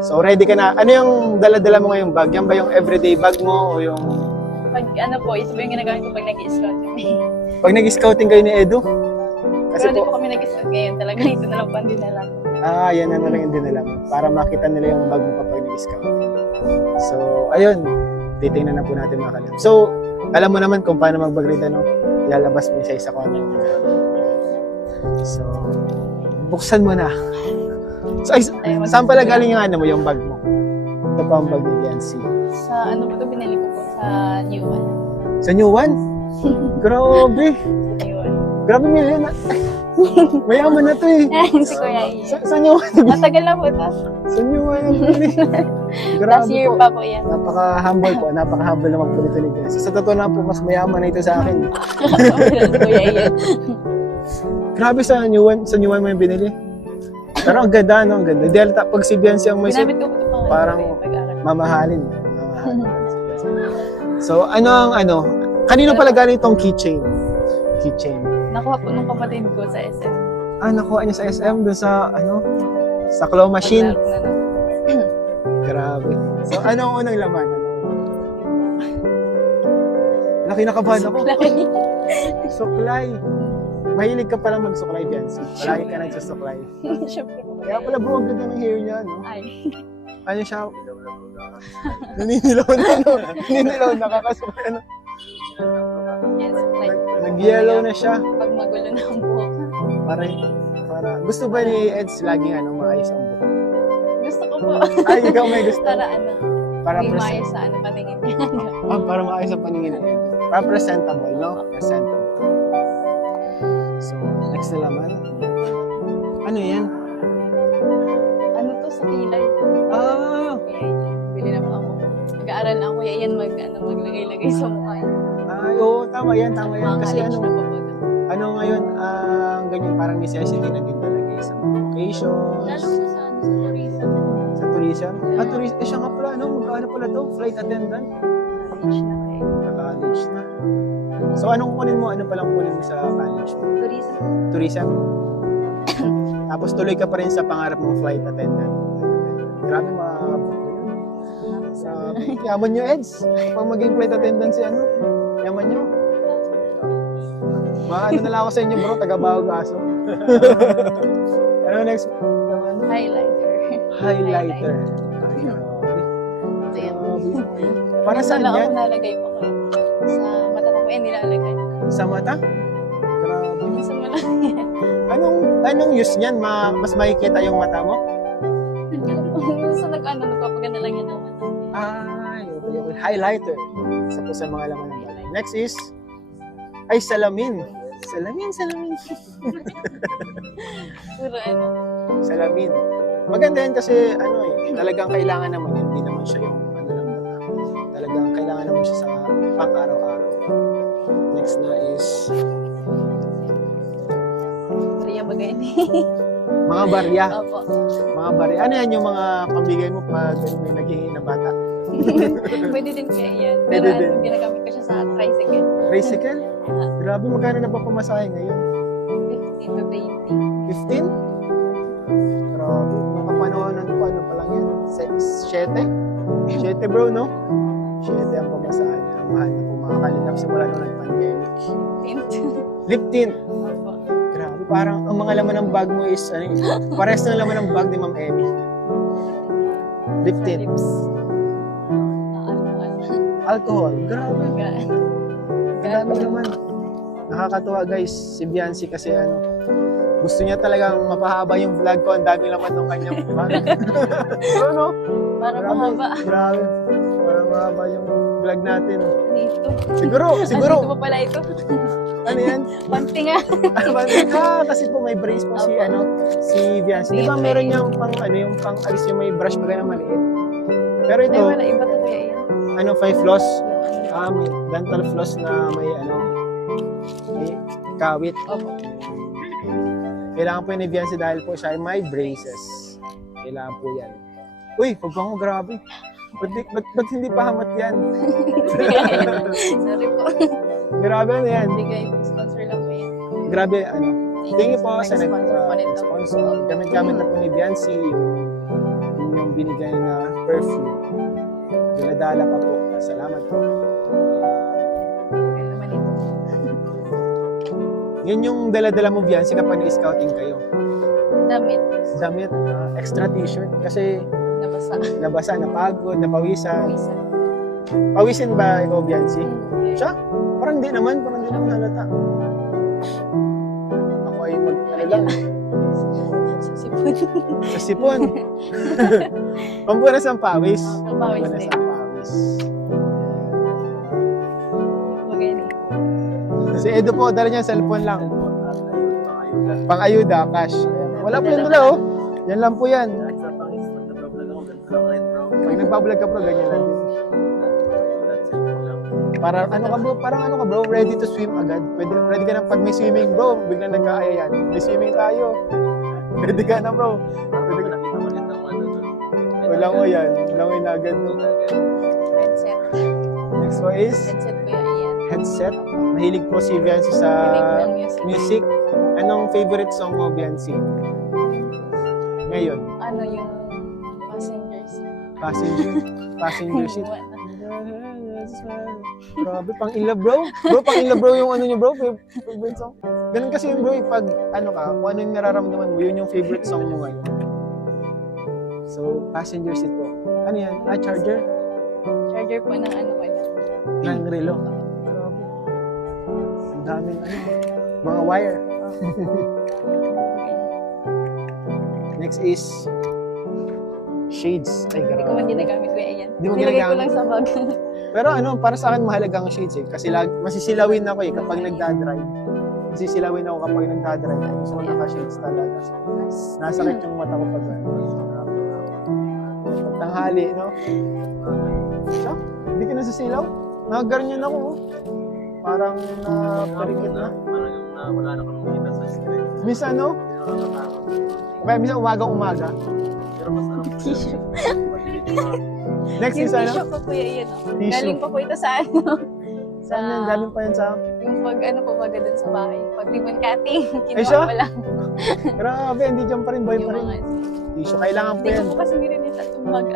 So, ready ka na. Ano yung dala-dala mo ngayong bag? Yan ba yung everyday bag mo o yung... Pag ano po, ito po yung ginagamit ko pag nag-i-scouting. Pag nag-scouting kayo ni Edu? Kasi Pero di po, po kami nag-scout ngayon. Talagang ito na lang po ang dinala ko. yan na lang yung dinala mo. Para makita nila yung bag mo kapag nag-scouting. So, ayun. Titingnan na po natin mga kalim. So, alam mo naman kung paano mag-bag read, ano? Ilalabas mo isa-isa ko ano. So, buksan mo na. So, saan pala galing yung ano mo, yung bag mo? Ito pa ang bag ni Yancy. Sa ano po ito, binili ko po sa New One. Sa New One? Grabe. Sa New One. Grabe million na. Mayaman na to eh. Si Kuya Ian. Sa New One. Matagal na po ito. Sa New One. ang bili. Last year po. pa po yan. Napaka-humble po. Napaka-humble naman po nito ni Yancy. Sa totoo na po, mas mayaman na ito sa akin. Si Kuya Ian. Grabe sa New One. Sa New One mo yung binili. Pero ang ganda, no? Ang ganda. Dahil pag si Biancy ang may Ginamit ko po ito pang parang pag-aaral. mamahalin. So, ano ang ano? Kanino pala galing itong keychain? Keychain. Nakuha po nung kapatid ko sa SM. Nakuha niya sa SM doon sa, ano? Sa claw machine. Paglaro ko na. Grabe. So, ano ang unang laman? Laki nakabahan ako. Suklay. Mahilig ka palang magsuklay, Biancy. Palagi ka nagsusuklay. Siyempre po. Kaya pala bro, ang ganda ng hair niya, no? Ay. Ano siya? Naninilaw na, no? Naninilaw na kakasuklay, ano? Yes, like. Nag-yellow na siya. Pag magulo na ang buhok. Para gusto ba ni Eds laging ano, maayos ang buhok? Gusto ko po. Ay, ikaw may gusto. Para ano. Para Hindi present. maayos sa ano patingin niya. Para maayos ang paningin ni Ed. Para presentable, no? Presentable. So, next na laman. Ano yan? Ano to sa kilay? Ah! Kuya Ian. Bili na po ako. Nag-aaral na ako. Kuya Ian maglagay-lagay sa mukha. Ay, oo, tama yan. Mga Kasi college na po ba? ano ngayon, ganyan parang necessity na din talaga sa mga occasions. Lalo ko sa ano, sa tourism. Sa tourism. Tourism. Siya nga pala, ano? Magkano pala to? Flight attendant? College na kayo. College na. So, anong kunin mo? Ano palang kunin mo sa college mo? Tourism. Tourism. Tapos tuloy ka pa rin sa pangarap mong flight attendant. Grabe maabot ko yun. Sabi, yaman nyo, Eds. Pag maging flight attendant si ano, yaman nyo. Ano na lang ako sa inyo, bro, taga-bawag aso. Ano next? Highlighter. Highlighter. Ay, grabe. Ayan. Grabe. Para saan Wala yan? ako nalagay po kayo. Sa mata ko po yan nilalagay. Sa mata? Grabe. Minsan mo lang yan. Anong use niyan? Mas makikita yung mata mo? Minsan nagpapaganda lang yan ng mata. Ay, okay. Highlighter. Isa po sa mga laman ng balay. Next is, salamin. Salamin. Puro ano. Salamin. Maganda yan kasi, talagang kailangan naman yan. Hindi naman siya yung, talagang kailangan naman siya sa pang-araw-araw. Next na is, Maria Bagay. mga barya. Opo. Mga barya. Ano yan yung mga pambigay mo pag may naghihingi na bata? Pwede din kaya yan. Pwede Pero din. ginagamit ko siya sa tricycle. Tricycle? Grabe, magkano na pa pamasahe ngayon? 15 to 20. 15? Grabe, makapanoonan ko, ano pa lang yan? 7? 7 bro, no? 7 ang pamasahe. Ang mahal na po mga kalingap simula nung nag-pandemic. 15? Opo. Grabe, parang ang mga laman ng bag mo is, pares na laman ng bag ni Ma'am Emmy. 15. Lips. Alcohol, grabe. Grabe naman. Nakakatuwa guys, si Biancy kasi gusto niya talagang mapahaba yung vlog ko. Ang dami naman ng kanyang vlog. Pero no? Para Grabe, mahaba. Grabe. Para mahaba yung vlog natin. Dito. Siguro. Dito pa pala ito. Ano yan? Panty nga. Kasi po may brace po si Biancy. Di ba meron niyang yung pang alis yung may brush pa na maliit. Pero ito, Ay, wala iba to kuya yan. 5 floss. May dental floss na may may kawit. Opo. Kailangan po yun ni Biancy dahil po siya ay may braces. Kailangan po yan. Uy, pagbango, grabe. Ba't hindi pa hamat yan? Sorry po. Grabe ano yan. Bigay sponsor lang po yan. Grabe, Thank you po sa sponsor po nito. sponsor. Gamit-gamit na po ni Biancy yung binigay na perfume. Dinadala pa po. Salamat po. Yan naman ito. Yun yung dala-dala mo, Biancy, kapag na-scouting kayo. Damit. Damit, extra t-shirt. Kasi Nabasa. nabasa, napagod, napawisan. Pawisan. Pawisin ba ikaw, Biancy? Hindi. Siya? Parang di naman halata. Ako ay ano lang, Sa sipon. sa sipon. Pampunas ng pawis. Ang pawis Pampunas din. ng pawis. Magaling. Si Edo po, dala niya cellphone lang. Pang-ayuda, cash. Ayan. Wala po yung dala, oh. Yan lang po yan. Pag nagbablog ka bro, ganyan lang din. Parang ano ka bro, ready to swim agad. Ready ka na pag may swimming bro, biglang nagkaayayan. May swimming tayo. Ready ka na bro. Wala mo yan. Wala mo yung agad. Headset. Next one is Headset ko yan. headset. Mahilig po si Biancy sa Mahilig ng music. music. Anong favorite song mo, Biancy? Ngayon, Ano yung passengers? passenger seat. What? Grabe, pang in love bro. Bro, pang in love bro yung ano nyo bro, favorite song. Ganun kasi yun bro, pag ano ka, kung ano yung nararamdaman mo, yun yung favorite song mo ngayon. So, passenger seat po. Ano yan? Charger? Charger po ng ano ko na. Ng relo. Grabe. Ang daming ano, mga wire. Next is shades. Ay, Hindi ko man ginagamit ko yan. Di mo Nilagay ko ginagamit? lang sa bag. Pero ano, para sa akin mahalaga ang shades eh. Kasi masisilawin ako eh kapag nagdadrive. Masisilawin ako kapag nagdadrive. So, naka-shades talaga. Nasakit yung mata ko pag tanghali, no? Siya? Hindi ka nasasilaw? Nakaganyan ako, oh. Parang naparikit na. Wala na kang makita sa screen. Minsan, no? Okay, minsan umaga. Pero mas ano, Tissue. Next Yung is ano? tissue ko po yan. Tissue. Galing pa po ito sa ano. Saan yan? Galing pa yan sa... Yung pag ano po baga dun sa bahay. Pag ribbon cutting, Ay, siya? kinuha ko lang. Grabe, hindi dyan pa rin, boy Yung pa rin. mga... Tissue, kailangan po Hindi yan. ko po kasi nilinitan yung bag.